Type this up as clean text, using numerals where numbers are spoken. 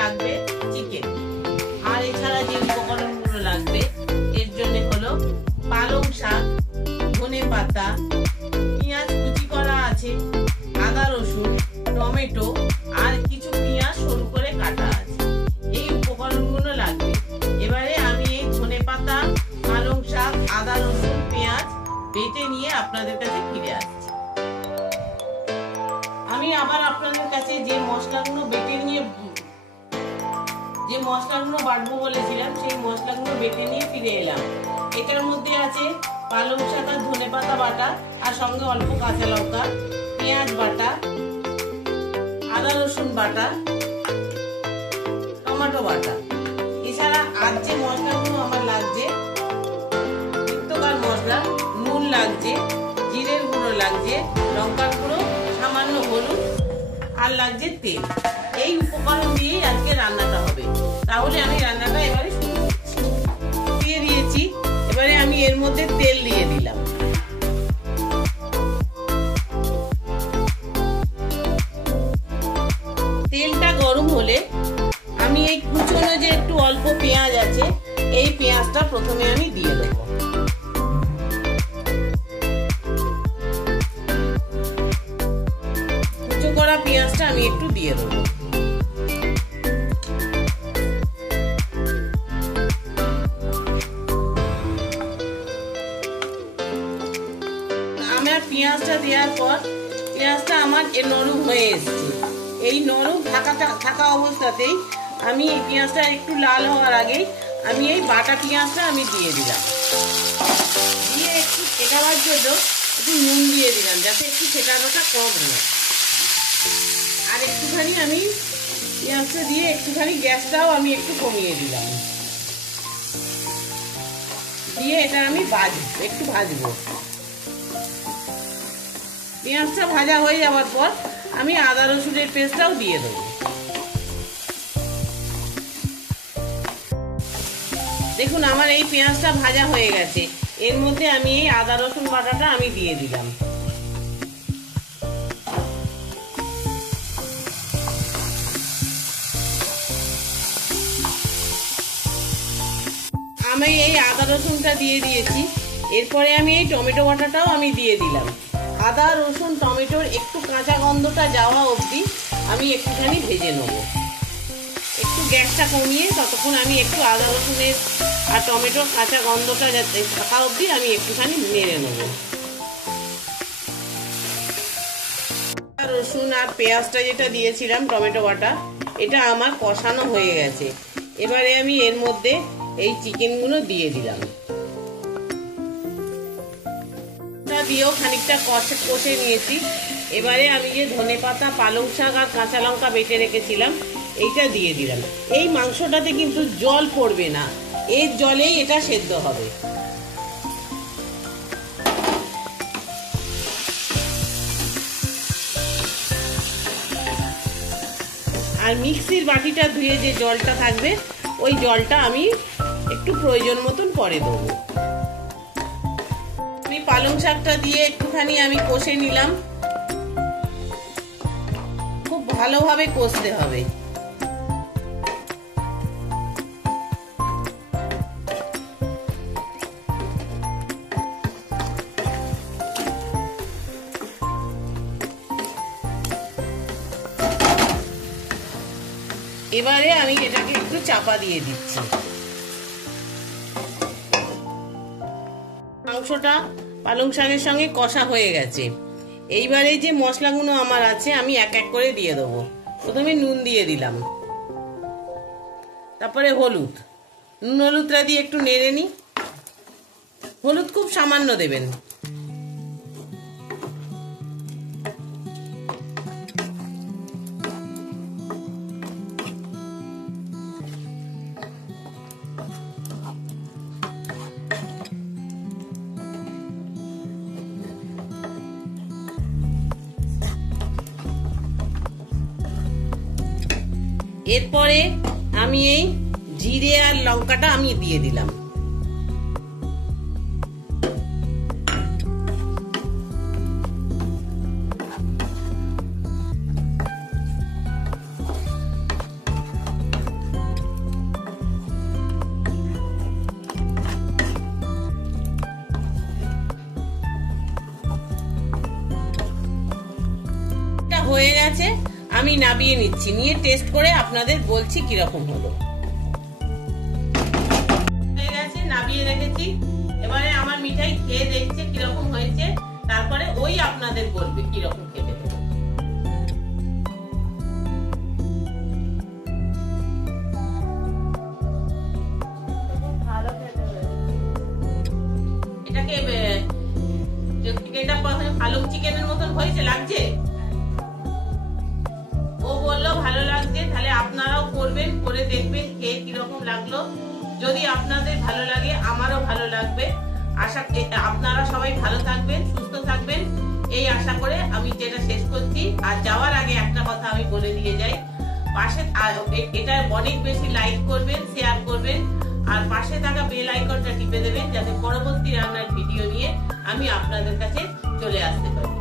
লাগবে চিকেন। আর এছাড়া যে উপকরণগুলো লাগবে এর জন্য হলো পালং শাক, ধনেপাতা, পেঁয়াজ কুচি করা আছে, আদা রসুন, টমেটো আর কিছু পেঁয়াজ সরু করে কাটা আছে। এই উপকরণগুলো লাগবে। এবারে আমি এই ধনেপাতা, পালং শাক, আদা রসুন, পেঁয়াজ বেটে নিয়ে আপনাদের কাছে ফিরে আসছি। আমি আবার আপনাদের কাছে যে মশলাগুলো বেটে নিয়ে বাটবো বলেছিলাম সেই মশলাগুলো বেটে নিয়ে ফিরে এলাম। এটার মধ্যে আছে পালং শাক আর ধনেপাতা বাটা, আর সঙ্গে অল্প কাঁচা লঙ্কা, পেঁয়াজ বাটা, আদা রসুন বাটা, টমেটো বাটা। এছাড়া আর যে মশলাগুলো আমার লাগছে, তিক্তকার মশলা, নুন লাগছে, জিরের গুঁড়ো লাগছে, লঙ্কার গুঁড়ো, সামান্য হলুদ আর লাগছে তেল। এই উপকরণ দিয়েই আজকে রান্নাটা হবে। তাহলে আমি রান্নাটা এবারে দিয়ে দিয়েছি। এবারে আমি এর মধ্যে তেল দিয়ে দিলাম। তেলটা গরম হলে আমি এই কুচনো যে একটু অল্প পেঁয়াজ আছে, এই পেঁয়াজটা প্রথমে আমি দিয়ে দেবো। কুচো করা পেঁয়াজটা আমি একটু দিয়ে দেবো। আমার পেঁয়াজটা দেওয়ার পর পেঁয়াজটা আমার নরম হয়ে এসেছে। এই নরম থাকা অবস্থাতেই আমি এই পেঁয়াজটা একটু লাল হওয়ার আগে আমি এই বাটা পেঁয়াজটা আমি দিয়ে দিলাম। দিয়ে একটু ফেটাবার জন্য একটু নুন দিয়ে দিলাম, যাতে একটু ফেটানোটা কম হয়। আর একটুখানি আমি পেঁয়াজটা দিয়ে একটুখানি গ্যাসটাও আমি একটু কমিয়ে দিলাম। দিয়ে এটা আমি একটু ভাজবো। পেঁয়াজটা ভাজা হয়ে যাওয়ার পর আমি আদা রসুনের পেস্টটাও দিয়ে দেবো। দেখুন আমার এই পেঁয়াজটা ভাজা হয়ে গেছে। এর মধ্যে আমি এই আদা রসুন বাটাটা আমি দিয়ে দিলাম। আমি এই আদা রসুনটা দিয়ে দিয়েছি। এরপরে আমি এই টমেটো বাটাটাও আমি দিয়ে দিলাম। আদা রসুন টমেটোর একটু কাঁচা গন্ধটা যাওয়া অবধি আমি একটুখানি ভেজে নেব। একটু গ্যাসটা কমিয়ে ততক্ষণ আমি একটু আদা রসুনের আর টমেটোর কাঁচা গন্ধটা যাতে থাকা অবধি আমি একটুখানি নেড়ে নেব। রসুন আর পেঁয়াজটা যেটা দিয়েছিলাম টমেটো বাটা, এটা আমার কষানো হয়ে গেছে। এবারে আমি এর মধ্যে এই চিকেনগুলো দিয়ে দিলাম। দিয়েও খানিকটা কষে নিয়েছি। এবারে আমি যে ধনেপাতা, পালং শাক আর কাঁচা লঙ্কা বেটে রেখেছিলাম এইটা দিয়ে দিলাম। এই মাংসটাতে কিন্তু জল পড়বে না, এর জলেই এটা সেদ্ধ হবে। আর মিক্সির বাটিটা ধুয়ে যে জলটা থাকবে ওই জলটা আমি একটু প্রয়োজন মতন পরে দেবো। আমি পালং শাকটা দিয়ে একটুখানি আমি কষে নিলাম। খুব ভালোভাবে কষতে হবে। এবারে আমি এটাকে একটু চাপা দিয়ে দিচ্ছি। মাংসটা পালং শাকের সঙ্গে কষা হয়ে গেছে। এইবারে যে মশলাগুলো আমার আছে আমি এক এক করে দিয়ে দেবো। প্রথমে নুন দিয়ে দিলাম, তারপরে হলুদ। নুন হলুদটা দিয়ে একটু নেড়ে নিই। হলুদ খুব সামান্য দেবেন। এরপরে আমি এই জিরে আর লঙ্কাটা আমি দিয়ে দিলাম। গেছে, আমি নামিয়ে নিচ্ছি, নিয়ে টেস্ট করে আপনাদের বলছি কিরকম হলো। হয়ে গেছে, নামিয়ে রেখেছি। এবারে আমার মিঠাই খেয়ে দেখছে কিরকম হয়েছে, তারপরে ওই আপনাদের বলবে কিরকম খেতে হবে। এটাকে চিকেনটা পালং চিকেনের মতন হয়েছে, লাগছে? ও বললো ভালো লাগছে, তাহলে আপনারাও করবেন, করে দেখবেন খেয়ে কিরকম লাগলো। যদি আপনাদের ভালো লাগে আমারও ভালো লাগবে। আশা আপনারা সবাই ভালো থাকবেন, সুস্থ থাকবেন, এই আশা করে আমি যেটা শেষ করছি। আর যাওয়ার আগে একটা কথা আমি বলে দিয়ে যাই, পাশে এটা অনেক বেশি লাইক করবেন, শেয়ার করবেন, আর পাশে থাকা বেল আইকনটা টিপে দেবেন, যাতে পরবর্তী রান্নার ভিডিও নিয়ে আমি আপনাদের কাছে চলে আসতে পারি।